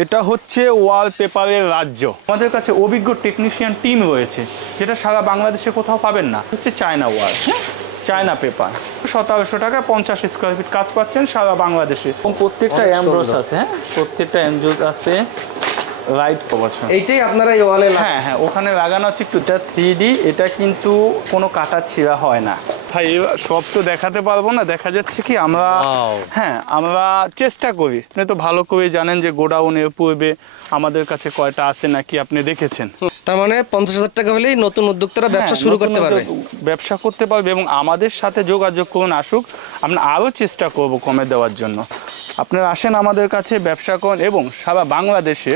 এটা হচ্ছে ওয়ালপেপারের রাজ্য। আমাদের কাছে অভিজ্ঞ টেকনিশিয়ান টিম রয়েছে, যেটা সারা বাংলাদেশে কোথাও পাবেন না। হচ্ছে চায়না ওয়াল, চায়না পেপার। 1700 টাকা 50 স্কোয়ার ফিট কাজ পাচ্ছেন সারা বাংলাদেশে। এবং প্রত্যেকটা এমব্রস আছে, হ্যাঁ প্রত্যেকটা এমব্রস আছে। রাইট কভারশন এইটাই আপনারা এই ওয়ালে হ্যাঁ হ্যাঁ ওখানে লাগানো আছে একটু। এটা 3D, এটা কিন্তু কোনো কাটা ছিঁড়া হয় না ভাই। সব তো দেখাতে পারবো না, দেখা যাচ্ছে কি আমরা হ্যাঁ আমরা চেষ্টা করি। আপনি তো ভালো করে জানেন যে গোডাউনের পূর্বে আমাদের কাছে কয়টা আছে নাকি আপনি দেখেছেন। তার মানে 50,000 টাকা হলেই নতুন উদ্যোক্তারা ব্যবসা শুরু করতে পারবে, ব্যবসা করতে পারবে। এবং আমাদের সাথে যোগাযোগ করুন, আসুক, আমরা আরও চেষ্টা করব কমে দেওয়ার জন্য। আপনারা আসেন আমাদের কাছে, ব্যবসা করুন। এবং সারা বাংলাদেশে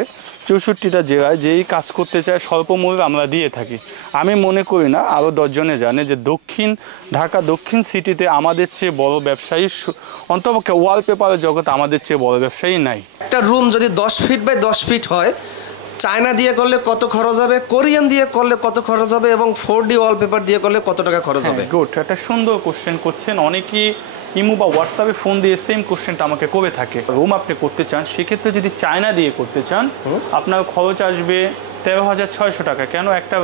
64টা জেলায় যেই কাজ করতে চায় স্বল্প মূল্যে আমরা দিয়ে থাকি। আমি মনে করি না, আরও 10 জনে জানে যে ঢাকা দক্ষিণ সিটিতে আমাদের চেয়ে বড় ব্যবসায়ী, অন্তপক্ষে ওয়ালপেপারের জগৎ আমাদের চেয়ে বড় ব্যবসায়ী নাই। একটা রুম যদি 10 ফিট বাই 10 ফিট হয়, চায়না দিয়ে করলে কত খরচ হবে, কোরিয়ান দিয়ে করলে কত খরচ হবে, এবং 4D ওয়ালপেপার দিয়ে করলে কত টাকা খরচ হবে? গুড, একটা সুন্দর কোশ্চেন করছেন। অনেকেই ইমো বা হোয়াটসঅ্যাপে ফোন দিয়ে সেম কোশ্চেনটা আমাকে করে থাকে। রুম আপনি করতে চান, সেক্ষেত্রে যদি চায়না দিয়ে করতে চান আপনার খরচ আসবে 13,600 টাকা। কেন? একটা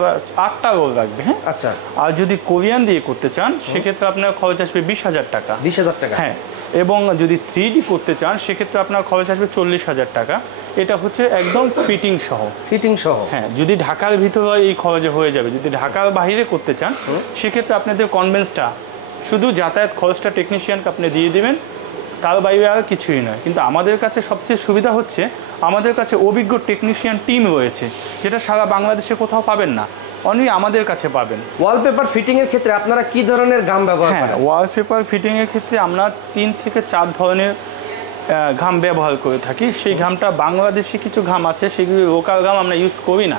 8টা রোল রাখবে, হ্যাঁ আচ্ছা। আর যদি কোরিয়ান দিয়ে করতে চান সেক্ষেত্রে আপনার খরচ আসবে 20,000 টাকা। 20,000 টাকা, হ্যাঁ। এবং যদি 3D করতে চান সেক্ষেত্রে আপনার খরচ আসবে 40,000 টাকা। এটা হচ্ছে একদম ফিটিং সহ। ফিটিং সহ, হ্যাঁ। যদি ঢাকার ভিতরে হয় এই খরচে হয়ে যাবে। যদি ঢাকার বাইরে করতে চান সেক্ষেত্রে আপনাদের কনভেন্সটা, শুধু যাতায়াত খরচটা টেকনিশিয়ানকে আপনি দিয়ে দেবেন, তার বাইরে আর কিছুই নয়। কিন্তু আমাদের কাছে সবচেয়ে সুবিধা হচ্ছে আমাদের কাছে অভিজ্ঞ টেকনিশিয়ান টিম রয়েছে, যেটা সারা বাংলাদেশে কোথাও পাবেন না, অনলি আমাদের কাছে পাবেন। ওয়ালপেপার ফিটিং এর ক্ষেত্রে আপনারা কি ধরনের গাম ব্যবহার করেন? ওয়ালপেপার ফিটিং এর ক্ষেত্রে আমরা 3 থেকে 4 ধরনের ঘাম ব্যবহার করে থাকি। সেই ঘামটা বাংলাদেশি কিছু ঘাম আছে, সেগুলি লোকাল ঘাম আমরা ইউজ করি না,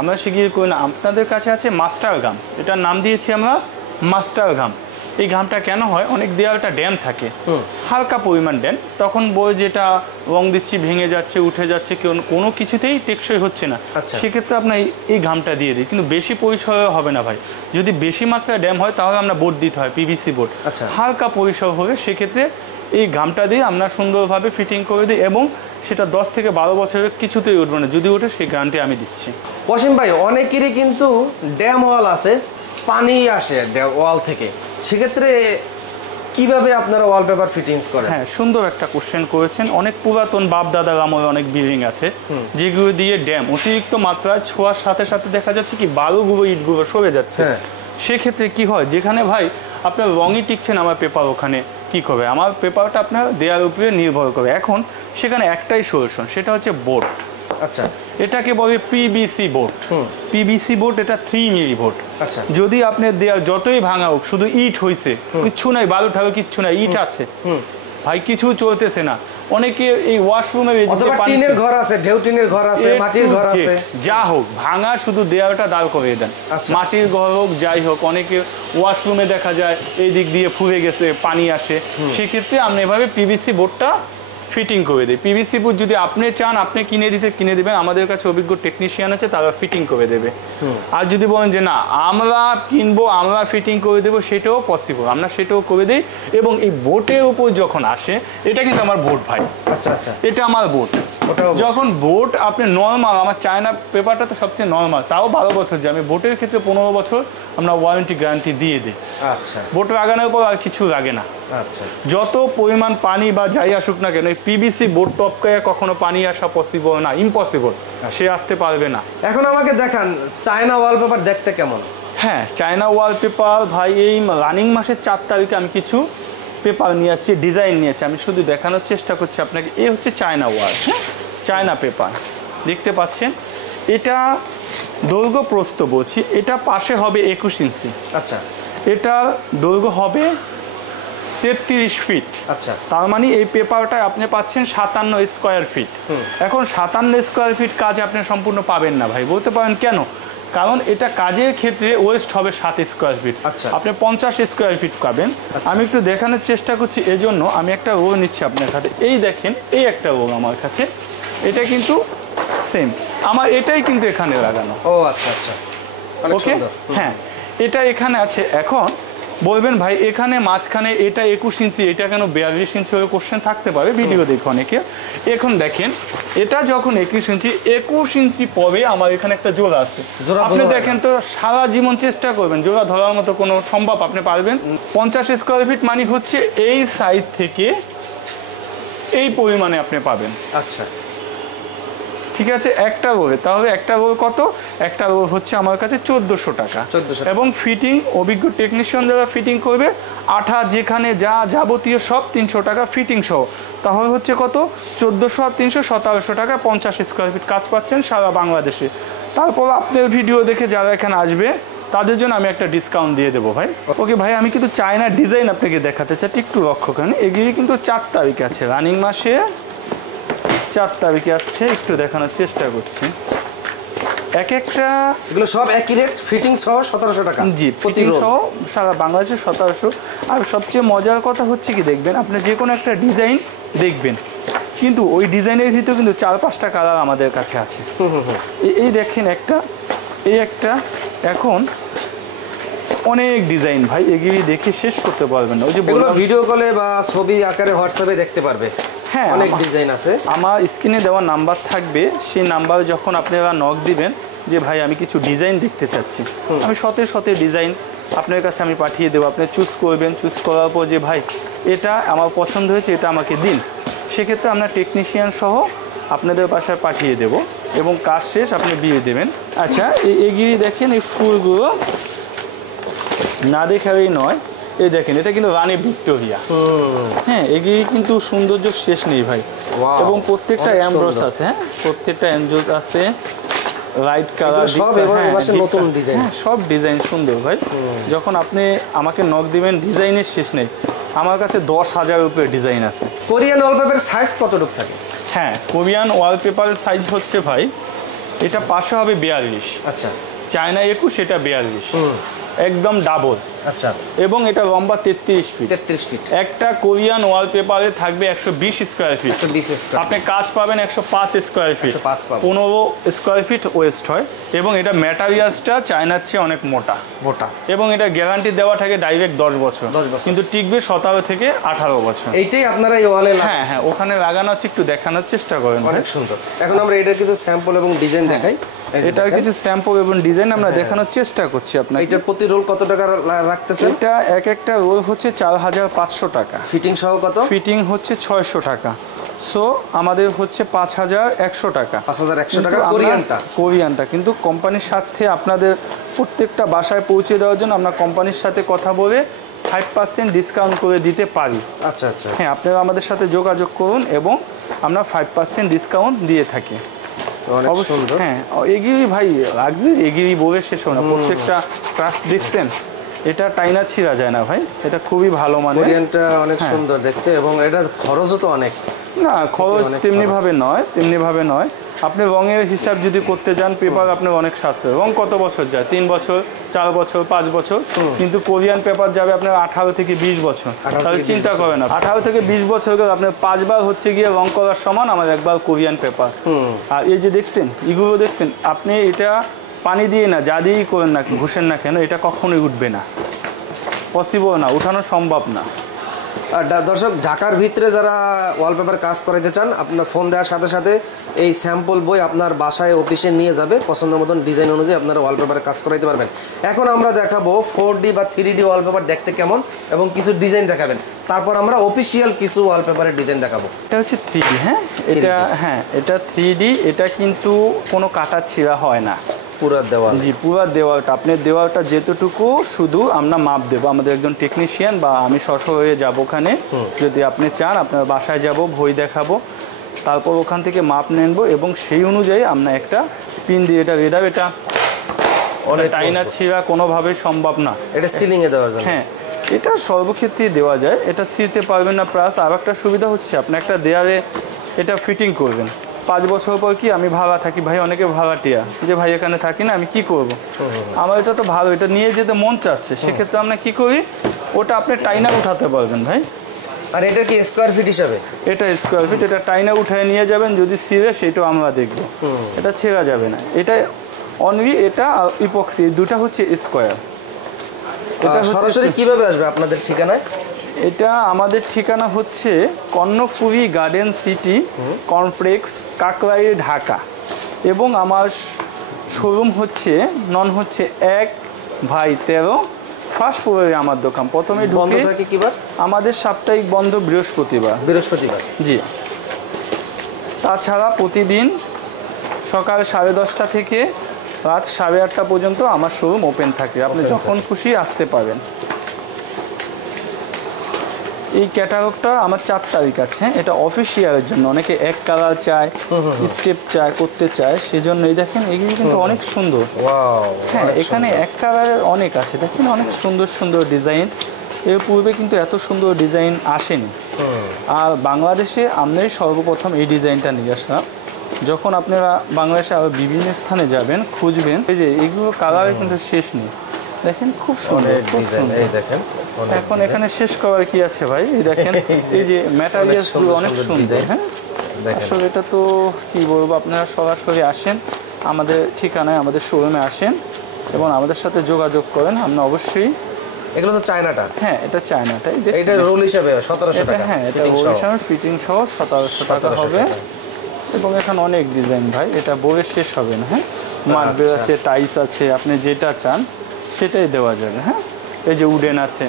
আমরা সেগুলি করি না। আপনাদের কাছে আছে মাস্টার ঘাম, এটার নাম দিয়েছি আমরা মাস্টার ঘাম। এই ঘামটা কেন হয়? অনেক দেওয়ালটা ড্যাম থাকে, হালকা পরিমাণ ড্যাম, তখন বই যেটা রং দিচ্ছি ভেঙে যাচ্ছে, উঠে যাচ্ছে, কোনো কিছুতেই টেকসই হচ্ছে না, সেক্ষেত্রে আপনার এই ঘামটা দিয়ে দিই। কিন্তু বেশি পরিসরে হবে না ভাই। যদি বেশি মাত্রায় ড্যাম হয় তাহলে আমরা বোর্ড দিতে হয়, পিভিসি বোর্ড। হালকা পরিসর হলে সেক্ষেত্রে এই ঘামটা দিয়ে আমরা সুন্দরভাবে ফিটিং করে দিই, এবং সেটা 10 থেকে 12 বছরের কিছুতেই উঠবে না। যদি ওঠে সেই গ্যারান্টি আমি দিচ্ছি। ওয়াসিম ভাই, অনেকেরই কিন্তু ড্যাম ওয়াল আছে, পানি আসে ওয়াল থেকে, সেক্ষেত্রে কিভাবে আপনারা ওয়ালপেপার ফিটিংস করেন? হ্যাঁ, সুন্দর একটা কোশ্চেন করেছেন। অনেক পুরাতন বাপ দাদার আমলে অনেক বিল্ডিং আছে যেগুলো দিয়ে ড্যাম অতিরিক্ত মাত্রায় ছোঁয়ার সাথে সাথে দেখা যাচ্ছে কি বালুগুলো ইটগুলো সরে যাচ্ছে। সেক্ষেত্রে কি হয়, যেখানে ভাই আপনার রঙই টিকছে না আমার পেপার, ওখানে কি করবে? আমার পেপারটা আপনার দেওয়ার উপরে নির্ভর করবে। এখন সেখানে একটাই সলিউশন, সেটা হচ্ছে বোর্ড। আচ্ছা, এটাকে বলে পিভিসি বোর্ড। পিভিসি বোর্ড, এটা 3 মিলি বোর্ড। আচ্ছা, যদি আপনি দেয়াল যতই ভাঙা হোক, শুধু ইট হইছে, কিচ্ছু নাই, বালু ঠালু কিচ্ছু নাই, ইট আছে ভাই, কিছু চলতেছে না। অনেকে এই ওয়াশরুমে টিনের ঘর আছে, ঢেউ টিনের ঘর আছে, মাটির ঘর আছে, যা হোক ভাঙা, শুধু দেয়ালটা দাঁড় করিয়ে দেন। মাটির ঘর হোক যাই হোক, অনেকে ওয়াশরুমে দেখা যায় এই দিক দিয়ে ফুলে গেছে, পানি আসে, সেক্ষেত্রে আপনি এভাবে পিভিসি বোর্ডটা ফিটিং করে দেয়। পিভিসি বোর্ড যদি আপনি চান আপনি কিনে দিবেন, আমাদের কাছে অভিজ্ঞ টেকনিশিয়ান আছে, তারা ফিটিং করে দেবে। আর যদি বলেন যে না আমরা কিনবো, আমরা ফিটিং করে দেবো, সেটাও পসিবল, আমরা সেটাও করে দিই। এবং এই বোর্ডের উপর যখন আসে, এটা কিন্তু আমার বোর্ড ভাই, আচ্ছা আচ্ছা, এটা আমার বোর্ড। যখন বোর্ড আপনি নর্মাল, আমার চায়না পেপারটা তো সবচেয়ে নর্মাল, তাও 12 বছর যায়, আমি বোর্ডের ক্ষেত্রে 15 বছর আমরা ওয়ারেন্টি গ্যারান্টি দিয়ে দিই। আচ্ছা, বোর্ড লাগানোর পর আর কিছু লাগে না। আচ্ছা, যত পরিমাণ পানি বা যাই আসুক না কেন, পিভিসি বোর্ড টপকে কখনো পানি আসা পসিবল না, ইম্পসিবল, সে আসতে পারবে না। এখন আমাকে দেখান চায়না ওয়ালপেপার দেখতে কেমন। হ্যাঁ, চায়না ওয়ালপেপার ভাই, এই রানিং মাসের 4 তারিখে আমি কিছু পেপার নিয়েছি, ডিজাইন নিয়েছি, আমি শুধু দেখানোর চেষ্টা করছি আপনাকে। এই হচ্ছে চায়না ওয়াল, হ্যাঁ, চায়না পেপার দেখতে পাচ্ছেন। এটা দৈর্ঘ্য প্রস্থ বলছি, এটা পাশে হবে 21 ইঞ্চি। আচ্ছা, এটা দৈর্ঘ্য হবে 33 ফিট। আচ্ছা, তার মানে এই পেপারটায় আপনি পাচ্ছেন 57 স্কোয়ার ফিট। এখন 57 স্কোয়ার ফিট কাজ আপনি সম্পূর্ণ পাবেন না ভাই। বলতে পারেন কেন? কারণ এটা কাজের ক্ষেত্রে ওয়েস্ট হবে 7 স্কোয়ার ফিট, আপনি 50 স্কোয়ার ফিট পাবেন। আমি একটু দেখানোর চেষ্টা করছি, এজন্য আমি একটা রোল নিচ্ছি আপনার কাছে। এই দেখেন, এই একটা রোল আমার কাছে, এটা কিন্তু সেম, আমার এটাই কিন্তু এখানে লাগানো। ও আচ্ছা আচ্ছা, ওকে, হ্যাঁ, এটা এখানে আছে। এখন বলবেন ভাই এখানে মাঝখানে এটা 21 ইঞ্চি, এটা কেন 42 ইঞ্চি হয়ে কোশ্চেন থাকতে পারে, ভিডিও দেখো অনেকে। এখন দেখেন এটা যখন 21 ইঞ্চি 21 ইঞ্চি পরে আমার এখানে একটা জোড়া আছে। আপনি দেখেন তো সারা জীবন চেষ্টা করবেন জোড়া ধরার মতো কোনো সম্ভব আপনি পারবেন? 50 স্কোয়ার ফিট মানে হচ্ছে এই সাইড থেকে এই পরিমাণে আপনি পাবেন। আচ্ছা ঠিক আছে, একটা রোল, তাহলে একটা রোল কত? একটা রোল হচ্ছে আমার কাছে 1400 টাকা। 1400 এবং ফিটিং অভিজ্ঞ টেকনিশিয়ান যারা ফিটিং করবে, আঠা যেখানে যা যাবতীয় সব 300 টাকা ফিটিং সহ, তাহলে হচ্ছে কত? 1400 আর 300 1700 টাকা 50 স্কোয়ার ফিট কাজ পাচ্ছেন সারা বাংলাদেশে। তারপর আপনার ভিডিও দেখে যারা এখানে আসবে তাদের জন্য আমি একটা ডিসকাউন্ট দিয়ে দেবো ভাই। ওকে ভাই, আমি কিন্তু চায়নার ডিজাইন আপনাকে দেখাতে চাই, একটু লক্ষ্য করেন। এগুলি কিন্তু 4 তারিখ আছে, রানিং মাসে 4 তারিখে আছে, একটু দেখানোর চেষ্টা করছি। এক একটা এগুলো সব একই রেট, ফিটিং সহ 1700 টাকা। জি, ফিটিং সহ সারা বাংলাদেশে 1700। আর সবচেয়ে মজার কথা হচ্ছে কি, দেখবেন আপনি যে কোনো একটা ডিজাইন দেখবেন, কিন্তু ওই ডিজাইনের ভিতরে কিন্তু 4-5টা কালার আমাদের কাছে আছে। এই দেখেন একটা, এই একটা, এখন অনেক ডিজাইন ভাই, এগুলি দেখে শেষ করতে পারবেন না। ওই যে এগুলো ভিডিও কলে বা ছবি আকারে হোয়াটসঅ্যাপে দেখতে পারবে। হ্যাঁ, অনেক ডিজাইন আছে। আমার স্ক্রিনে দেওয়া নাম্বার থাকবে, সেই নাম্বারে যখন আপনারা নক দিবেন যে ভাই আমি কিছু ডিজাইন দেখতে চাচ্ছি, আমি শতে ডিজাইন আপনার কাছে আমি পাঠিয়ে দেবো। আপনি চুজ করবেন, চুজ করার পর যে ভাই এটা আমার পছন্দ হয়েছে, এটা আমাকে দিন, সেক্ষেত্রে আমরা টেকনিশিয়ান সহ আপনাদের বাসায় পাঠিয়ে দেব এবং কাজ শেষ আপনি বিয়ে দেবেন। আচ্ছা, এগিয়ে দেখেন এই ফুলগুলো না দেখাবেই নয়, এই দেখেন এটা কিন্তু রানী ভিক্টোরিয়া। হ্যাঁ, এগিয়ে কিন্তু সৌন্দর্য শেষ নেই ভাই। এবং প্রত্যেকটা এমব্রস আছে, হ্যাঁ প্রত্যেকটা এমব্রস আছে, লাইট কালার, সব এবারে নতুন ডিজাইন, সব ডিজাইন সুন্দর ভাই। যখন আপনি আমাকে নক দিবেন, ডিজাইনের শেষ নেই, আমার কাছে 10,000 উপরে ডিজাইন আছে। কোরিয়ান ওয়ালপেপারের সাইজ কতটুকু থাকে? হ্যাঁ, কোরিয়ান ওয়ালপেপারের সাইজ হচ্ছে ভাই, এটা পাশে হবে 42। আচ্ছা, চায়না 21, এটা 42, একদম ডাবল। আচ্ছা, এবং এটা লম্বা 33 ফিট। 33 ফিট। একটা কোরিয়ান ওয়ালপেপারে থাকবে 120 স্কোয়ার ফিট, 120 স্কয়ার। আপনি কাজ পাবেন 105 স্কোয়ার ফিট, 105 পাবেন। 15 স্কোয়ার ফিট ওয়েস্ট হয়। এবং এটা ম্যাটেরিয়ালসটা চায়নার চেয়ে অনেক মোটা। এবং এটা গ্যারান্টি দেওয়া থাকে ডাইরেক্ট 10 বছর, কিন্তু টিকবে 17 থেকে 18 বছর। এইটাই আপনারা এই ওয়ালে হ্যাঁ হ্যাঁ, ওখানে লাগানো আছে, একটু দেখানোর চেষ্টা করেন। অনেক সুন্দর। এখন আমরা এটার কিছু স্যাম্পল এবং ডিজাইন দেখাই। এটার কিছু স্যাম্পল এবং ডিজাইন আমরা দেখানোর চেষ্টা করছি আপনাকে। এটার প্রতি রোল কত টাকা রাখতেছেন? এটা এক একটা রোল হচ্ছে 4500 টাকা। ফিটিং সহ কত? ফিটিং হচ্ছে 600 টাকা। সো আমাদের হচ্ছে 5100 টাকা। 5100 টাকা কোরিয়ানটা। কিন্তু কোম্পানির সাথে আপনাদের প্রত্যেকটা বাসায় পৌঁছে দেওয়ার জন্য আমরা কোম্পানির সাথে কথা বলে 5% ডিসকাউন্ট করে দিতে পারি। আচ্ছা আচ্ছা, হ্যাঁ, আপনারা আমাদের সাথে যোগাযোগ করুন এবং আমরা 5% ডিসকাউন্ট দিয়ে থাকি। অবশ্যই। হ্যাঁ, এগিয়ে ভাই লাগছে, এগিয়ে বলে শেষ হয় না। প্রত্যেকটা ক্লাস দেখছেন, এটা টাইনা ছিঁড়া যায় না ভাই, এটা খুবই ভালো মানে। কোরিয়ানটা অনেক সুন্দর দেখতে, এবং এটা খরচও তো অনেক। না, খরচ তেমনিভাবে নয়। আপনি রঙের হিসাব যদি করতে যান, পেপার আপনার অনেক সাশ্রয়। রঙ কত বছর যায়? 3 বছর, 4 বছর, 5 বছর। কিন্তু কোরিয়ান পেপার যাবে আপনার 18 থেকে 20 বছর। তাহলে চিন্তা করেন, 18 থেকে 20 বছর আপনার 5 বার হচ্ছে গিয়ে রঙ করার সমান আমার একবার কোরিয়ান পেপার। আর এই যে দেখছেন, এগুলো দেখছেন, আপনি এটা পানি দিয়ে না, যা দিয়েই করেন না, ঘুষেন না কেন, এটা কখনোই উঠবে না, পসিবল না, উঠানো সম্ভব না। দর্শক, ঢাকার ভিতরে যারা ওয়ালপেপার কাজ করাতে চান, আপনার ফোন দেওয়ার সাথে সাথে এই স্যাম্পল বই আপনার বাসায় অফিসে নিয়ে যাবে, পছন্দ মতন ডিজাইন অনুযায়ী আপনারা ওয়ালপেপার কাজ করাইতে পারবেন। এখন আমরা দেখাবো 4D বা 3D ওয়ালপেপার দেখতে কেমন, এবং কিছু ডিজাইন দেখাবেন। তারপর আমরা অফিসিয়াল কিছু ওয়ালপেপারের ডিজাইন দেখাবো। এটা হচ্ছে 3D। এটা 3D। এটা কিন্তু কোনো কাটা ছিঁড়া হয় না, পুরা দেওয়াল। জি, পুরা দেওয়ালটা, আপনার দেওয়ালটা যেতটুকু শুধু আমরা মাপ দেবো, আমাদের একজন টেকনিশিয়ান বা আমি সরাসরি হয়ে যাবো ওখানে। যদি আপনি চান আপনার বাসায় যাব, বই দেখাবো, তারপর ওখান থেকে মাপ নেব এবং সেই অনুযায়ী আমরা একটা পিন দিয়ে এটা রেডাব। এটা টাইনা ছিঁড়া কোনোভাবেই সম্ভব না। এটা সিলিংয়ে দেওয়ার জন্য। হ্যাঁ, এটা সর্বক্ষেত্রেই দেওয়া যায়, এটা ছিঁড়তে পারবেন না। প্লাস আর একটা সুবিধা হচ্ছে, আপনি একটা দেয়ালে এটা ফিটিং করবেন, 5 বছর পর কি আমি ভাড়া থাকি ভাই, অনেকে ভাড়াটিয়া, যে ভাই এখানে থাকি না, আমি কি করব, আমার এটা তো ভালো, এটা নিয়ে যেতে মন চাচ্ছে, সেক্ষেত্রে আমরা কি করি, ওটা আপনি টাইনা উঠাতে পারবেন ভাই। আর এটা কি স্কোয়ার ফিট হিসাবে? এটা স্কোয়ার ফিট, এটা টাইনা উঠায় নিয়ে যাবেন, যদি ছিঁড়ে সেটাও আমরা দেখব, এটা ছেঁড়া যাবে না। এটা অনলি এটা আর ইপক্সি, এই দুটা হচ্ছে স্কোয়ার। এটা সরাসরি কিভাবে আসবে আপনাদের ঠিকানায়? এটা আমাদের ঠিকানা হচ্ছে Karnaphuli garden city complex, Kakrail, Dhaka. এবং আমার শোরুম হচ্ছে হচ্ছে 1/13 ফার্স্ট ফ্লোরে আমার দোকান। প্রথমে বন্ধ ঢুকে থাকে কিবার? আমাদের সাপ্তাহিক বন্ধ বৃহস্পতিবার। জি। তাছাড়া প্রতিদিন সকাল 10:30 থেকে রাত 8:30 পর্যন্ত আমার শোরুম ওপেন থাকে, আপনি যখন খুশি আসতে পারেন। এই ক্যাটালগটা আমার 4 তারিখ আছে, এটা অফিসিয়ালের জন্য। অনেকে এক কালার চায়, স্টেপ চায়, করতে চায়, সেজন্য এই দেখেন এগুলি কিন্তু অনেক সুন্দর। হ্যাঁ, এখানে এক কালারের অনেক আছে, দেখেন অনেক সুন্দর সুন্দর ডিজাইন। এর পূর্বে কিন্তু এত সুন্দর ডিজাইন আসেনি। আর বাংলাদেশে আমরাই সর্বপ্রথম এই ডিজাইনটা নিয়ে আসলাম। যখন আপনারা বাংলাদেশে আরও বিভিন্ন স্থানে যাবেন, খুঁজবেন, এই যে এগুলো কালারে কিন্তু শেষ নেই, দেখেন খুব সুন্দর, খুব সুন্দর। এখন এখানে শেষ করার কি আছে ভাই, এই দেখেন এই যে ম্যাটেরিয়ালসগুলো অনেক সুন্দর। হ্যাঁ, আসলে এটা তো কি বলবো, আপনারা সরাসরি আসেন আমাদের ঠিকানায়, আমাদের শোরুমে আসেন এবং আমাদের সাথে যোগাযোগ করেন। আমরা অবশ্যই। এগুলো তো চায়নাটা? হ্যাঁ, এটা চায়নাটাই। এটা রোল হিসাবে 1700 টাকা। হ্যাঁ, এটা রোল হিসাবে ফিটিং সহ 1700 টাকা হবে। এবং এখানে অনেক ডিজাইন ভাই, এটা বলে শেষ হবে না। হ্যাঁ, মার্বেল আছে, টাইলস আছে, আপনি যেটা চান সেটাই দেওয়া যাবে। হ্যাঁ, এই যে উডেন আছে,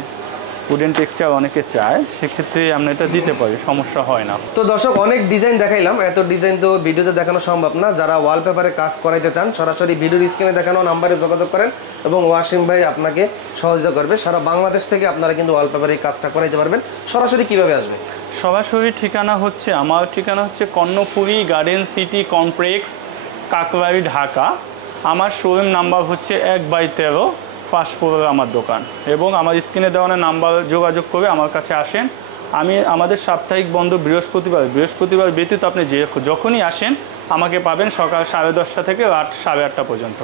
উডেন টেক্সচার অনেকে চায়, সেক্ষেত্রে আমরা এটা দিতে পারি, সমস্যা হয় না। তো দর্শক, অনেক ডিজাইন দেখাইলাম, এত ডিজাইন তো ভিডিওতে দেখানো সম্ভব না। যারা ওয়ালপেপারে কাজ করাইতে চান সরাসরি ভিডিওর স্ক্রিনে দেখানো নাম্বারে যোগাযোগ করেন এবং ওয়াসিম ভাই আপনাকে সহযোগিতা করবে। সারা বাংলাদেশ থেকে আপনারা কিন্তু ওয়ালপেপারে এই কাজটা করাইতে পারবেন। সরাসরি কিভাবে আসবে? সরাসরি ঠিকানা হচ্ছে, আমার ঠিকানা হচ্ছে Karnaphuli garden city complex, Kakrail, Dhaka. আমার শোরুম নাম্বার হচ্ছে 1/13 ফার্স্ট ফ্লোরে আমার দোকান। এবং আমার স্ক্রিনে দেওয়ানো নাম্বার যোগাযোগ করে আমার কাছে আসেন। আমাদের সাপ্তাহিক বন্ধ বৃহস্পতিবার ব্যতীত আপনি যখনই আসেন আমাকে পাবেন সকাল 10:30 থেকে রাত 8:30 পর্যন্ত।